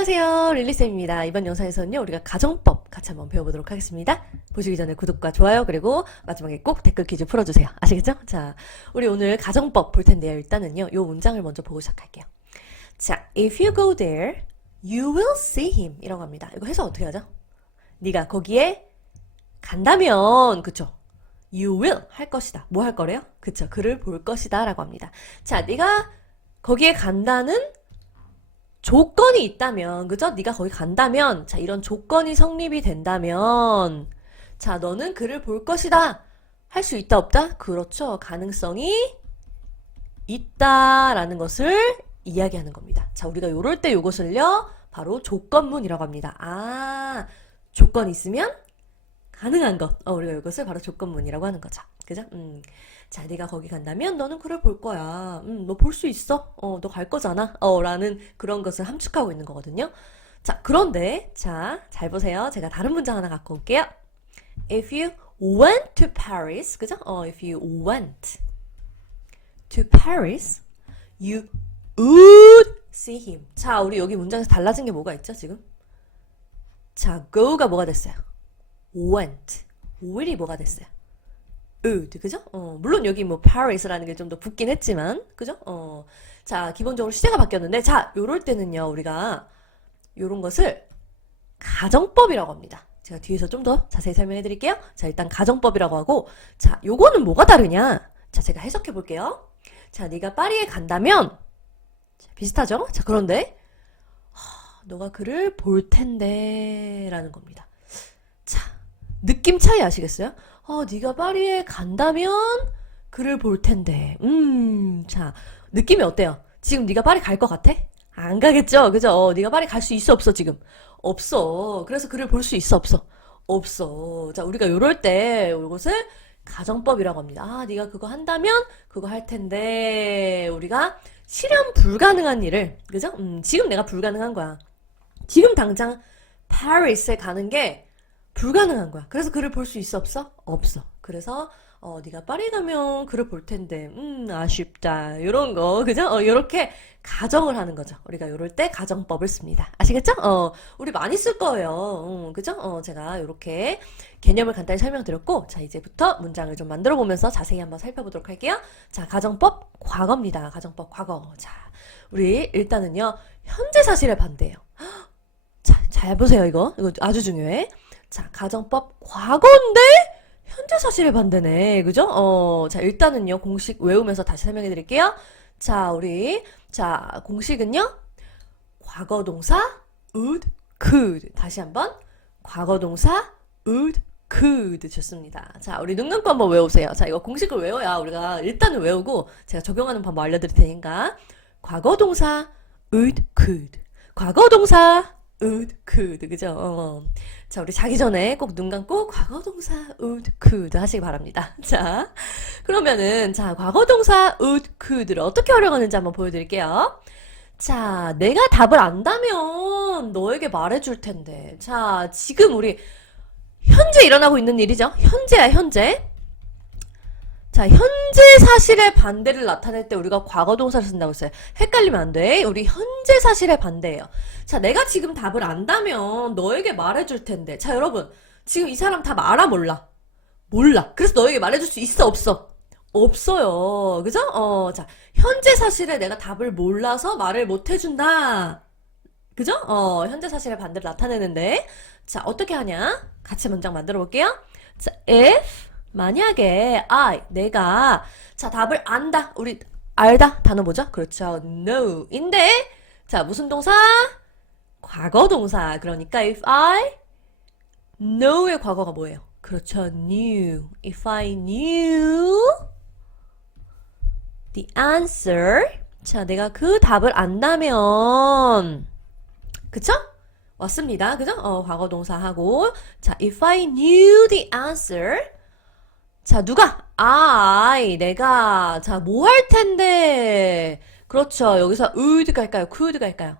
안녕하세요. 릴리쌤입니다. 이번 영상에서는요, 우리가 가정법 같이 한번 배워보도록 하겠습니다. 보시기 전에 구독과 좋아요, 그리고 마지막에 꼭 댓글 퀴즈 풀어주세요. 아시겠죠? 자, 우리 오늘 가정법 볼 텐데요. 일단은요, 요 문장을 먼저 보고 시작할게요. 자, if you go there, you will see him. 이라고 합니다. 이거 해서 어떻게 하죠? 네가 거기에 간다면, 그쵸? You will 할 것이다. 뭐 할 거래요? 그쵸? 그를 볼 것이다. 라고 합니다. 자, 네가 거기에 간다는 조건이 있다면, 그죠? 네가 거기 간다면, 자, 이런 조건이 성립이 된다면, 자, 너는 그를 볼 것이다. 할 수 있다, 없다? 그렇죠. 가능성이 있다라는 것을 이야기하는 겁니다. 자, 우리가 요럴 때 요것을요, 바로 조건문이라고 합니다. 아, 조건이 있으면 가능한 것. 어, 우리가 이것을 바로 조건문이라고 하는 거죠. 그죠? 음. 자, 네가 거기 간다면 너는 그를 볼 거야. 음, 너 볼 수 있어. 어, 너 갈 거잖아. 어, 라는 그런 것을 함축하고 있는 거거든요. 자, 그런데, 자, 잘 보세요. 제가 다른 문장 하나 갖고 올게요. If you went to Paris, 그죠? 어, if you went to Paris, you would see him. 자, 우리 여기 문장에서 달라진 게 뭐가 있죠, 지금? 자, go가 뭐가 됐어요? went. will이 뭐가 됐어요? Would. 그죠? 어, 물론 여기 뭐 Paris라는 게 좀 더 붙긴 했지만, 그죠? 어, 자, 기본적으로 시제가 바뀌었는데, 자, 요럴 때는요, 우리가 요런 것을 가정법이라고 합니다. 제가 뒤에서 좀 더 자세히 설명해 드릴게요. 자, 일단 가정법이라고 하고, 자, 요거는 뭐가 다르냐? 자, 제가 해석해 볼게요. 자, 네가 파리에 간다면, 자, 비슷하죠? 자, 그런데, 하, 너가 그를 볼 텐데, 라는 겁니다. 자, 느낌 차이 아시겠어요? 어, 네가 파리에 간다면 그를 볼 텐데. 음, 자, 느낌이 어때요? 지금 네가 파리 갈 것 같아? 안 가겠죠? 그죠? 어, 네가 파리 갈 수 있어 없어 지금? 없어. 그래서 그를 볼 수 있어 없어? 없어. 자, 우리가 요럴 때 이것을 가정법이라고 합니다. 아, 네가 그거 한다면 그거 할 텐데 우리가 실현 불가능한 일을 그죠? 음, 지금 내가 불가능한 거야. 지금 당장 파리스에 가는 게 불가능한 거야. 그래서 그를 볼수 있어 없어? 없어. 그래서 어 네가 파리 가면 그를 볼 텐데 음 아쉽다 이런 거 그죠? 어 요렇게 가정을 하는 거죠. 우리가 요럴 때 가정법을 씁니다. 아시겠죠? 어 우리 많이 쓸 거예요. 어, 그죠? 어 제가 요렇게 개념을 간단히 설명드렸고 자 이제부터 문장을 좀 만들어 보면서 자세히 한번 살펴보도록 할게요. 자 가정법 과거입니다. 가정법 과거. 자 우리 일단은요 현재 사실에 반대예요. 자, 잘 보세요, 이거. 이거 아주 중요해. 자, 가정법 과거인데 현재 사실에 반대네. 그죠? 어, 자, 일단은요, 공식 외우면서 다시 설명해 드릴게요. 자, 우리, 자, 공식은요, 과거 동사 would, could. 다시 한번. 과거 동사 would, could. 좋습니다. 자, 우리 눈 감고 한번 외우세요. 자, 이거 공식을 외워야 우리가 일단은 외우고 제가 적용하는 방법 알려 드릴 테니까. 과거 동사 would, could. 과거 동사 would, could. 그죠? 어. 자, 우리 자기 전에 꼭 눈 감고 과거 동사 would, could 하시기 바랍니다. 자, 그러면은 자, 과거 동사 would, could를 어떻게 활용하는지 한번 보여드릴게요. 자, 내가 답을 안다면 너에게 말해줄 텐데. 자, 지금 우리 현재 일어나고 있는 일이죠. 현재야, 현재. 자, 현재 사실의 반대를 나타낼 때 우리가 과거 동사를 쓴다고 했어요. 헷갈리면 안 돼. 우리 현재 사실의 반대예요. 자, 내가 지금 답을 안다면 너에게 말해줄 텐데. 자, 여러분. 지금 이 사람 답 알아, 몰라? 몰라. 그래서 너에게 말해줄 수 있어, 없어? 없어요. 그죠? 어, 자, 현재 사실에 내가 답을 몰라서 말을 못 해준다. 그죠? 어, 현재 사실의 반대를 나타내는데. 자, 어떻게 하냐? 같이 문장 만들어 볼게요. 자, if 만약에 I 내가 자 답을 안다. 우리 알다? 단어 뭐죠? 그렇죠. Know인데 자 무슨 동사? 과거 동사. 그러니까 if I know의 과거가 뭐예요? 그렇죠. knew. If I knew the answer. 자 내가 그 답을 안다면. 그쵸? 왔습니다. 그죠? 어 과거 동사하고. 자 if I knew the answer 자, 누가? 아, I, 내가. 자, 뭐 할 텐데. 그렇죠. 여기서 would 갈까요? could 갈까요?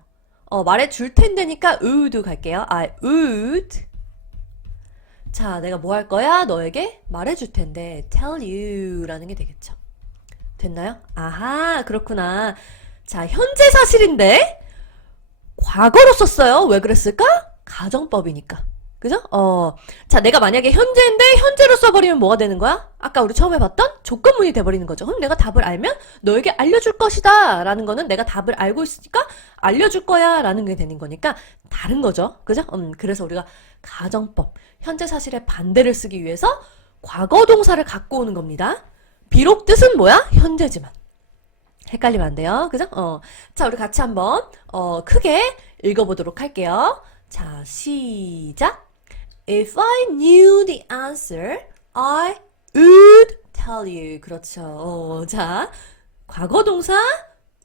어, 말해 줄 텐데니까 would 갈게요. I would. 자, 내가 뭐 할 거야? 너에게 말해 줄 텐데. tell you 라는 게 되겠죠. 됐나요? 아하, 그렇구나. 자, 현재 사실인데, 과거로 썼어요. 왜 그랬을까? 가정법이니까. 그죠? 어. 자, 내가 만약에 현재인데 현재로 써버리면 뭐가 되는 거야? 아까 우리 처음에 봤던 조건문이 돼버리는 거죠. 그럼 내가 답을 알면 너에게 알려줄 것이다. 라는 거는 내가 답을 알고 있으니까 알려줄 거야. 라는 게 되는 거니까 다른 거죠. 그죠? 음, 그래서 우리가 가정법, 현재 사실의 반대를 쓰기 위해서 과거 동사를 갖고 오는 겁니다. 비록 뜻은 뭐야? 현재지만. 헷갈리면 안 돼요. 그죠? 어. 자, 우리 같이 한번, 어, 크게 읽어보도록 할게요. 자, 시작. If I knew the answer, I would tell you. 그렇죠. 어, 자, 과거 동사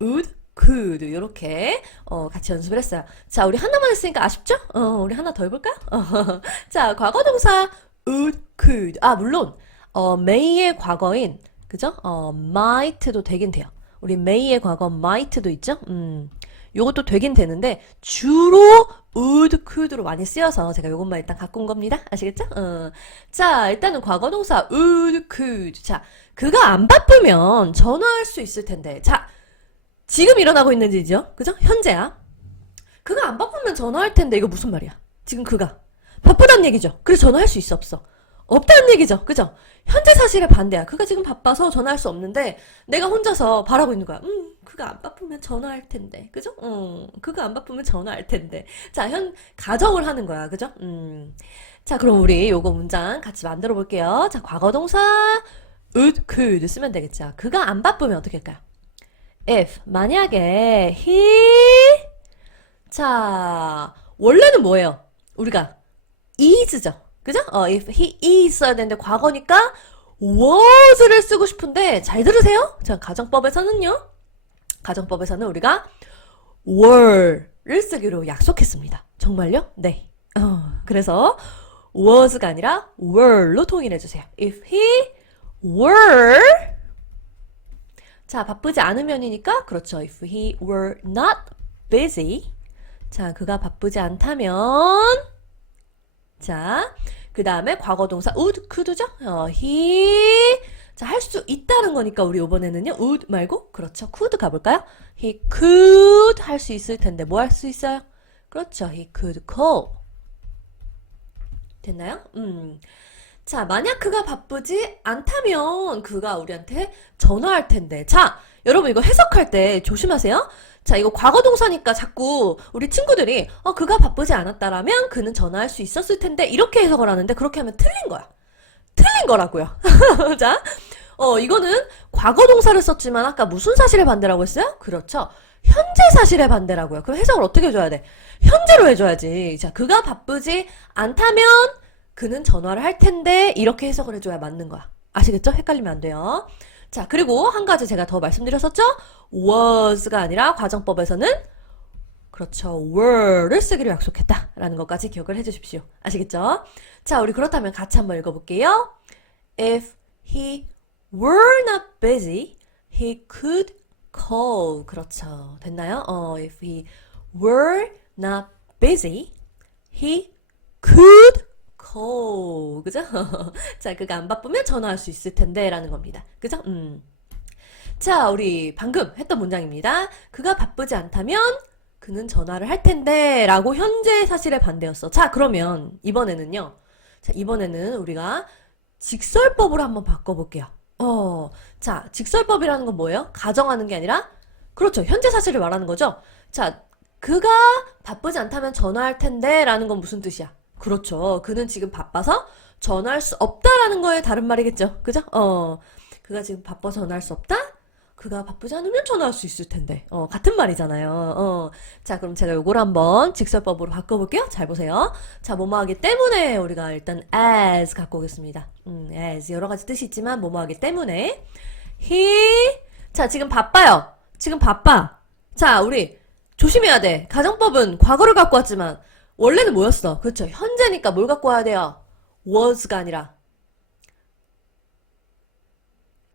would, could 이렇게 어, 같이 연습을 했어요. 자, 우리 하나만 했으니까 아쉽죠? 어, 우리 하나 더 해볼까? 어, 자, 과거 동사 would, could. 아, 물론 어, may의 과거인 그죠? 어, might도 되긴 돼요. 우리 may의 과거 might도 있죠? 음. 요것도 되긴 되는데 주로 would, could로 많이 쓰여서 제가 요것만 일단 갖고 온 겁니다. 아시겠죠? 어. 자, 일단은 과거 동사 would, could. 자, 그가 안 바쁘면 전화할 수 있을 텐데. 자, 지금 일어나고 있는 일이죠? 그죠? 현재야. 그가 안 바쁘면 전화할 텐데 이거 무슨 말이야? 지금 그가 바쁘단 얘기죠. 그래서 전화할 수 있어 없어? 없다는 얘기죠. 그죠? 현재 사실의 반대야. 그가 지금 바빠서 전화할 수 없는데 내가 혼자서 바라고 있는 거야. 음, 그가 안 바쁘면 전화할 텐데. 그죠? 음, 그가 안 바쁘면 전화할 텐데. 자, 현 가정을 하는 거야. 그죠? 음. 자, 그럼 우리 요거 문장 같이 만들어 볼게요. 자, 과거 동사 would, could 쓰면 되겠죠. 그가 안 바쁘면 어떻게 할까요? if 만약에 he 자, 원래는 뭐예요? 우리가 is죠. 그죠? 어, if he is 써야 되는데 과거니까 was를 쓰고 싶은데 잘 들으세요. 자, 가정법에서는요. 가정법에서는 우리가 were를 쓰기로 약속했습니다. 정말요? 네. 어, 그래서 was가 아니라 were로 통일해 주세요. If he were 자, 바쁘지 않으면이니까 그렇죠. If he were not busy 자, 그가 바쁘지 않다면 자, 그 다음에 과거 동사 would, could죠? 어, he 자, 할 수 있다는 거니까 우리 이번에는요. would 말고 그렇죠. could 가볼까요? he could 할 수 있을 텐데 뭐 할 수 있어요? 그렇죠. he could call 됐나요? 음. 자, 만약 그가 바쁘지 않다면 그가 우리한테 전화할 텐데. 자, 여러분 이거 해석할 때 조심하세요. 자, 이거 과거 동사니까 자꾸 우리 친구들이 어, 그가 바쁘지 않았다라면 그는 전화할 수 있었을 텐데 이렇게 해석을 하는데 그렇게 하면 틀린 거야. 틀린 거라고요. 자, 어, 이거는 과거 동사를 썼지만 아까 무슨 사실의 반대라고 했어요? 그렇죠. 현재 사실의 반대라고요. 그럼 해석을 어떻게 해줘야 돼? 현재로 해줘야지. 자, 그가 바쁘지 않다면 그는 전화를 할 텐데 이렇게 해석을 해줘야 맞는 거야. 아시겠죠? 헷갈리면 안 돼요. 자, 그리고 한 가지 제가 더 말씀드렸었죠? was가 아니라 과정법에서는 그렇죠. were를 쓰기로 약속했다라는 것까지 기억을 해 주십시오. 아시겠죠? 자, 우리 그렇다면 같이 한번 읽어 볼게요. If he were not busy, he could call. 그렇죠. 됐나요? 어, if he were not busy, he could call. 그죠? 자, 그가 안 바쁘면 전화할 수 있을 텐데, 라는 겁니다. 그죠? 음. 자, 우리 방금 했던 문장입니다. 그가 바쁘지 않다면 그는 전화를 할 텐데 라고 현재 사실의 반대였어. 자, 그러면 이번에는요. 자, 이번에는 우리가 직설법으로 한번 바꿔볼게요. 어, 자, 직설법이라는 건 뭐예요? 가정하는 게 아니라 그렇죠. 현재 사실을 말하는 거죠. 자, 그가 바쁘지 않다면 전화할 텐데 라는 건 무슨 뜻이야? 그렇죠. 그는 지금 바빠서 전화할 수 없다라는 거에 다른 말이겠죠. 그죠? 어, 그가 지금 바빠서 전화할 수 없다? 그가 바쁘지 않으면 전화할 수 있을 텐데. 어, 같은 말이잖아요. 어. 자, 그럼 제가 요걸 한번 직설법으로 바꿔볼게요. 잘 보세요. 자, 뭐뭐 하기 때문에 우리가 일단 as 갖고 오겠습니다. 음, as. 여러 가지 뜻이 있지만 뭐뭐 하기 때문에. he. 자, 지금 바빠요. 지금 바빠. 자, 우리 조심해야 돼. 가정법은 과거를 갖고 왔지만 원래는 뭐였어? 그렇죠. 현재니까 뭘 갖고 와야 돼요? was가 아니라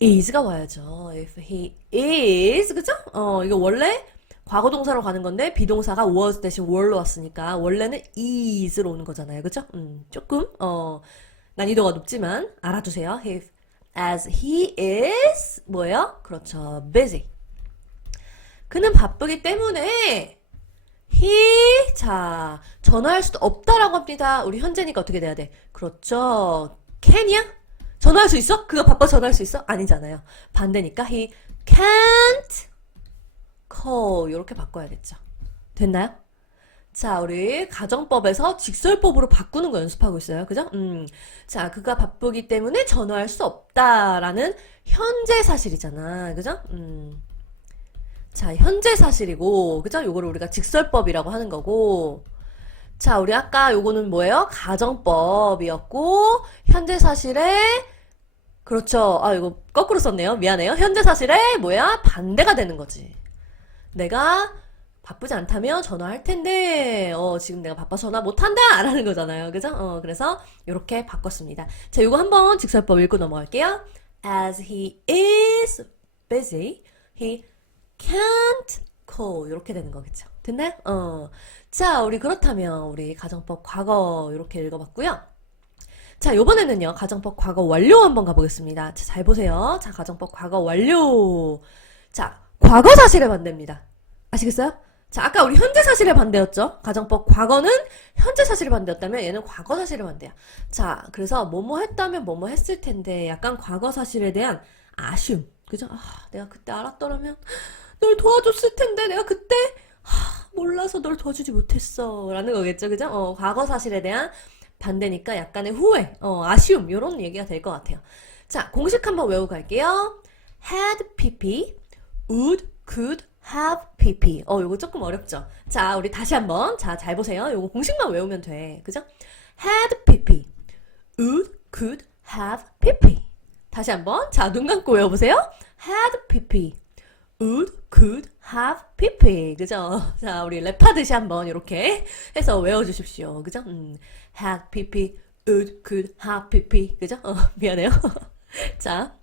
is가 와야죠. If he is, 그죠? 어, 이거 원래 과거 동사로 가는 건데 비동사가 was 대신 were로 왔으니까 원래는 is로 오는 거잖아요. 그죠? 음, 조금 어, 난이도가 높지만 알아두세요. If as he is 뭐예요? 그렇죠. busy. 그는 바쁘기 때문에 he 자 전화할 수도 없다라고 합니다. 우리 현재니까 어떻게 돼야 돼? 그렇죠. can이야? 전화할 수 있어? 그가 바빠 전화할 수 있어? 아니잖아요. 반대니까 he can't call 이렇게 바꿔야겠죠. 됐나요? 자, 우리 가정법에서 직설법으로 바꾸는 거 연습하고 있어요. 그죠? 음. 자, 그가 바쁘기 때문에 전화할 수 없다라는 현재 사실이잖아. 그죠? 음. 자, 현재 사실이고, 그죠? 요거를 우리가 직설법이라고 하는 거고. 자, 우리 아까 요거는 뭐예요? 가정법이었고, 현재 사실에, 그렇죠. 아, 이거 거꾸로 썼네요. 미안해요. 현재 사실에 뭐야? 반대가 되는 거지. 내가 바쁘지 않다면 전화할 텐데, 어, 지금 내가 바빠서 전화 못 한다! 라는 거잖아요. 그죠? 어, 그래서 이렇게 바꿨습니다. 자, 요거 한번 직설법 읽고 넘어갈게요. As he is busy, he can't call. 이렇게 되는 거겠죠. 됐나요? 어. 자, 우리 그렇다면 우리 가정법 과거 이렇게 읽어봤고요. 자, 요번에는요, 가정법 과거 완료 한번 가보겠습니다. 자, 잘 보세요. 자, 가정법 과거 완료. 자, 과거 사실에 반대입니다. 아시겠어요? 자, 아까 우리 현재 사실에 반대였죠? 가정법 과거는 현재 사실에 반대였다면 얘는 과거 사실에 반대야. 자, 그래서 뭐뭐 했다면 뭐뭐 했을 텐데 약간 과거 사실에 대한 아쉬움. 그죠? 아, 내가 그때 알았더라면 널 도와줬을 텐데 내가 그때 하, 몰라서 널 도와주지 못했어. 라는 거겠죠? 그죠? 어, 과거 사실에 대한 반대니까 약간의 후회, 어, 아쉬움, 이런 얘기가 될 것 같아요. 자, 공식 한번 외우고 갈게요. had pp, would, could, have pp. 어, 요거 조금 어렵죠? 자, 우리 다시 한번. 자, 잘 보세요. 요거 공식만 외우면 돼. 그죠? had pp, would, could, have pp. 다시 한번. 자, 눈 감고 외워보세요. had pp, would, could, have pp. 그죠? 자, 우리 랩하듯이 한번 이렇게 해서 외워주십시오. 그죠? 음, had pp, would, could, have pp. 그죠? 어, 미안해요. 자.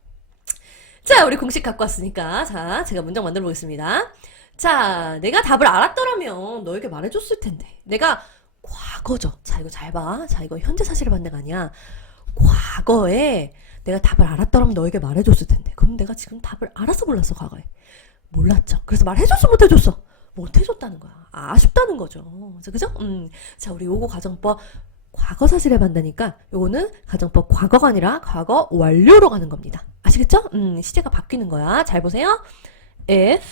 자, 우리 공식 갖고 왔으니까. 자, 제가 문장 만들어 보겠습니다. 자, 내가 답을 알았더라면 너에게 말해줬을 텐데. 내가 과거죠. 자, 이거 잘 봐. 자, 이거 현재 사실의 반대가 아니야. 과거에 내가 답을 알았더라면 너에게 말해줬을 텐데. 그럼 내가 지금 답을 알아서 몰랐어, 과거에. 몰랐죠. 그래서 말해줬어, 못해줬어? 못해줬다는 거야. 아쉽다는 거죠. 자, 그죠? 음. 자, 우리 요거 가정법 과거 사실에 반다니까 요거는 가정법 과거가 아니라 과거 완료로 가는 겁니다. 아시겠죠? 음, 시제가 바뀌는 거야. 잘 보세요. If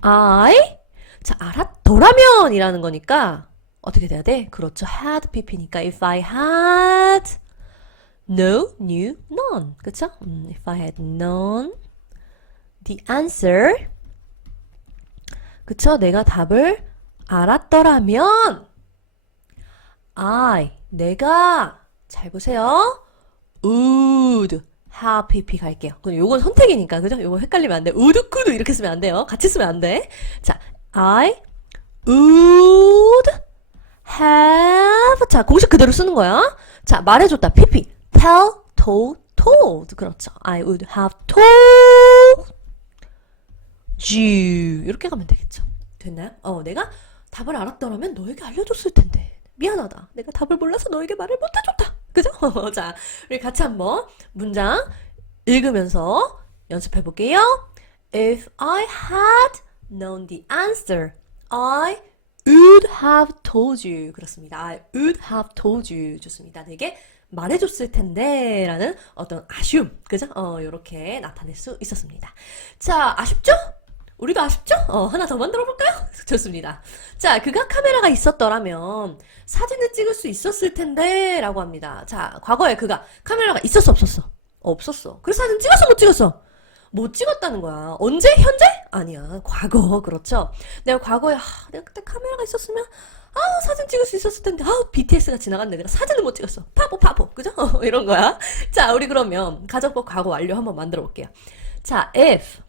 I 자, 알았더라면 이라는 거니까 어떻게 돼야 돼? 그렇죠. had pp니까 if I had no, knew, none. 그쵸? 음, if I had known the answer 그쵸? 내가 답을 알았더라면 I 내가 잘 보세요. would pp 갈게요. 그럼 요건 선택이니까 그죠? 요거 헷갈리면 안 돼. would could 이렇게 쓰면 안 돼요. 같이 쓰면 안 돼. 자, I would have 자, 공식 그대로 쓰는 거야. 자, 말해 줬다. pp tell, told, told 그렇죠. I would have told you 이렇게 가면 되겠죠. 됐나요? 어, 내가 답을 알았더라면 너에게 알려줬을 텐데. 미안하다. 내가 답을 몰라서 너에게 말을 못해줬다. 그죠? 자, 우리 같이 한번 문장 읽으면서 연습해 볼게요. If I had known the answer, I would have told you. 그렇습니다. I would have told you. 좋습니다. 내게 말해줬을 텐데 라는 어떤 아쉬움. 그죠? 어, 요렇게 나타낼 수 있었습니다. 자, 아쉽죠? 우리도 아쉽죠? 어, 하나 더 만들어 볼까요? 좋습니다. 자, 그가 카메라가 있었더라면 사진을 찍을 수 있었을 텐데 라고 합니다. 자, 과거에 그가 카메라가 있었어, 없었어? 없었어. 그래서 사진 찍었어, 못 찍었어? 못 찍었다는 거야. 언제? 현재? 아니야. 과거. 그렇죠. 내가 과거에, 아, 내가 그때 카메라가 있었으면, 아우, 사진 찍을 수 있었을 텐데, 아우, BTS가 지나갔는데 내가 사진을 못 찍었어. 파포, 파포. 그죠? 이런 거야. 자, 우리 그러면 가정법 과거 완료 한번 만들어 볼게요. 자, if.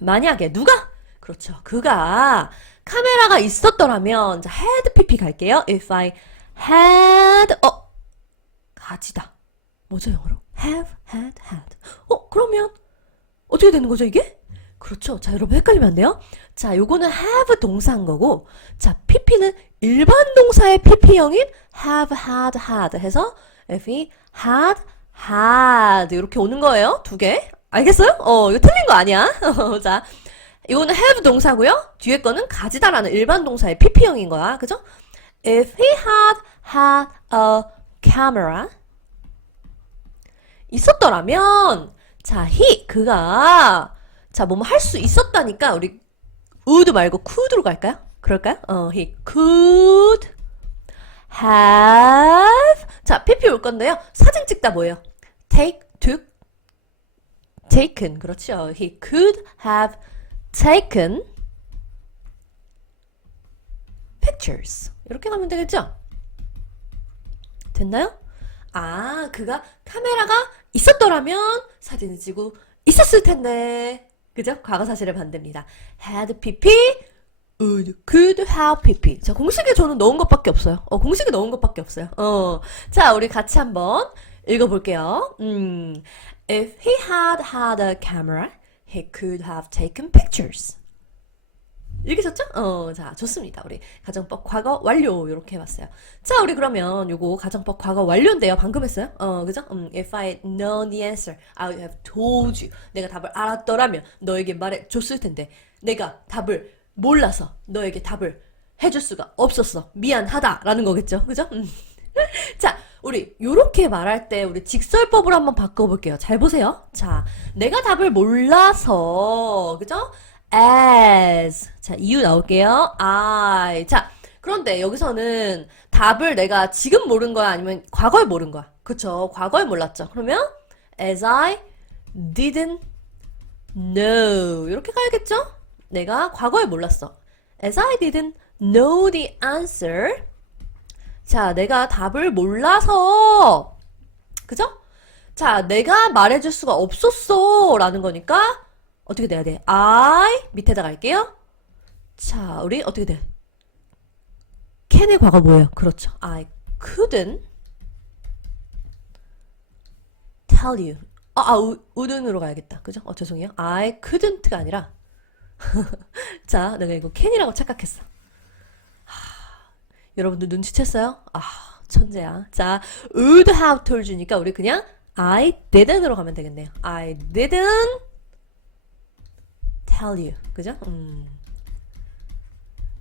만약에 누가? 그렇죠. 그가 카메라가 있었더라면 자, had pp 갈게요. If I had 어 가지다. 뭐죠 영어로? have had had. 어 그러면 어떻게 되는 거죠 이게? 그렇죠. 자 여러분 헷갈리면 안 돼요. 자 요거는 have 동사인 거고 자 pp는 일반 동사의 pp형인 have had had 해서 if he had had 이렇게 오는 거예요. 두 개. 알겠어요? 어, 이거 틀린 거 아니야. 자, 이거는 have 동사고요. 뒤에 거는 가지다라는 일반 동사의 pp형인 거야. 그죠? If he had had a camera 있었더라면 자, he 그가 자, 뭐뭐 할수 있었다니까 우리 would 말고 could로 갈까요? 그럴까요? 어, he could have 자, pp 올 건데요. 사진 찍다 뭐예요? take, took, taken 그렇죠. He could have taken pictures 이렇게 가면 되겠죠? 됐나요? 아, 그가 카메라가 있었더라면 사진을 찍고 있었을 텐데. 그죠? 과거 사실의 반대입니다. had pp, would, could have pp. 자, 공식에 저는 넣은 것밖에 없어요. 어, 공식에 넣은 것밖에 없어요. 어. 자, 우리 같이 한번 읽어볼게요. 음, if he had had a camera, he could have taken pictures. 읽으셨죠? 어, 자, 좋습니다. 우리 가정법 과거 완료 이렇게 해봤어요. 자, 우리 그러면 요거 가정법 과거 완료인데요. 방금 했어요? 어, 그죠? 음, if I had known the answer, I would have told you. 내가 답을 알았더라면 너에게 말해줬을 텐데 내가 답을 몰라서 너에게 답을 해줄 수가 없었어. 미안하다라는 거겠죠? 그죠? 음. 자, 우리 요렇게 말할 때 우리 직설법으로 한번 바꿔볼게요. 잘 보세요. 자, 내가 답을 몰라서 그죠? as 자, 이유 나올게요. I 자, 그런데 여기서는 답을 내가 지금 모른 거야 아니면 과거에 모른 거야? 그쵸? 과거에 몰랐죠. 그러면 as I didn't know 이렇게 가야겠죠? 내가 과거에 몰랐어. as I didn't know the answer 자, 내가 답을 몰라서, 그죠? 자, 내가 말해줄 수가 없었어. 라는 거니까, 어떻게 돼야 돼? I, 밑에다 갈게요. 자, 우리 어떻게 돼? can의 과거 뭐예요? 그렇죠. I couldn't tell you. 아, 아, 우, wouldn't으로 가야겠다. 그죠? 어, 죄송해요. I couldn't가 아니라. 자, 내가 이거 can이라고 착각했어. 여러분들 눈치챘어요? 아, 천재야. 자, would have told you니까 우리 그냥 I didn't으로 가면 되겠네요. I didn't tell you. 그죠? 음.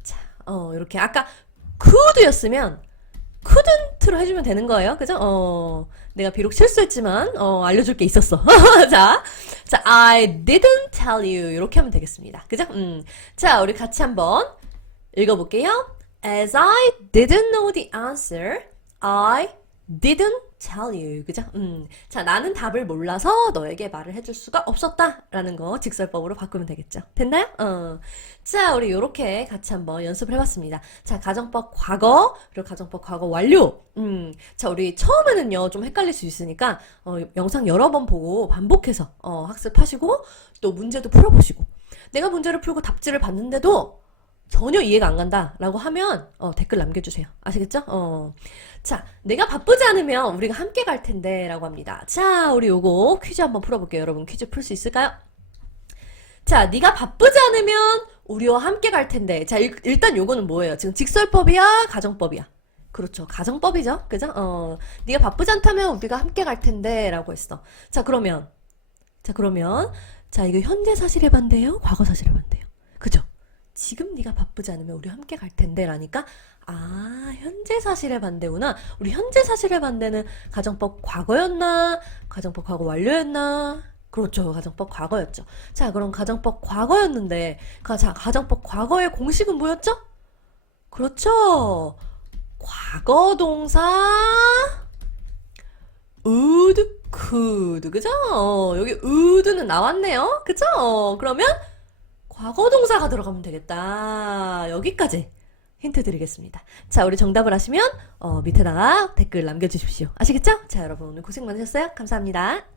자, 어, 이렇게 아까 could였으면 couldn't로 해주면 되는 거예요. 그죠? 어, 내가 비록 실수했지만, 어, 알려줄 게 있었어. 자, 자, I didn't tell you. 이렇게 하면 되겠습니다. 그죠? 음. 자, 우리 같이 한번 읽어볼게요. As I didn't know the answer, I didn't tell you. 그죠? 음. 자, 나는 답을 몰라서 너에게 말을 해줄 수가 없었다. 라는 거 직설법으로 바꾸면 되겠죠. 됐나요? 어. 자, 우리 요렇게 같이 한번 연습을 해봤습니다. 자, 가정법 과거, 그리고 가정법 과거 완료. 음. 자, 우리 처음에는요, 좀 헷갈릴 수 있으니까, 어, 영상 여러 번 보고 반복해서, 어, 학습하시고, 또 문제도 풀어보시고. 내가 문제를 풀고 답지를 봤는데도, 전혀 이해가 안 간다라고 하면 어, 댓글 남겨주세요. 아시겠죠? 어. 자, 내가 바쁘지 않으면 우리가 함께 갈 텐데라고 합니다. 자, 우리 요거 퀴즈 한번 풀어볼게요. 여러분 퀴즈 풀 수 있을까요? 자, 네가 바쁘지 않으면 우리와 함께 갈 텐데. 자, 일, 일단 요거는 뭐예요? 지금 직설법이야, 가정법이야? 그렇죠. 가정법이죠. 그죠? 어, 네가 바쁘지 않다면 우리가 함께 갈 텐데라고 했어. 자, 그러면 자, 그러면 자, 이거 현재 사실에 반대예요? 과거 사실에 반대예요? 그죠? 지금 네가 바쁘지 않으면 우리 함께 갈 텐데 라니까? 아 현재 사실의 반대구나. 우리 현재 사실의 반대는 가정법 과거였나? 가정법 과거 완료였나? 그렇죠. 가정법 과거였죠. 자 그럼 가정법 과거였는데 가, 자 가정법 과거의 공식은 뭐였죠? 그렇죠. 과거 동사 would could 그죠? 어, 여기 would는 나왔네요. 그죠? 그러면 과거 동사가 들어가면 되겠다. 여기까지 힌트 드리겠습니다. 자, 우리 정답을 아시면 어, 밑에다가 댓글 남겨주십시오. 아시겠죠? 자, 여러분 오늘 고생 많으셨어요. 감사합니다.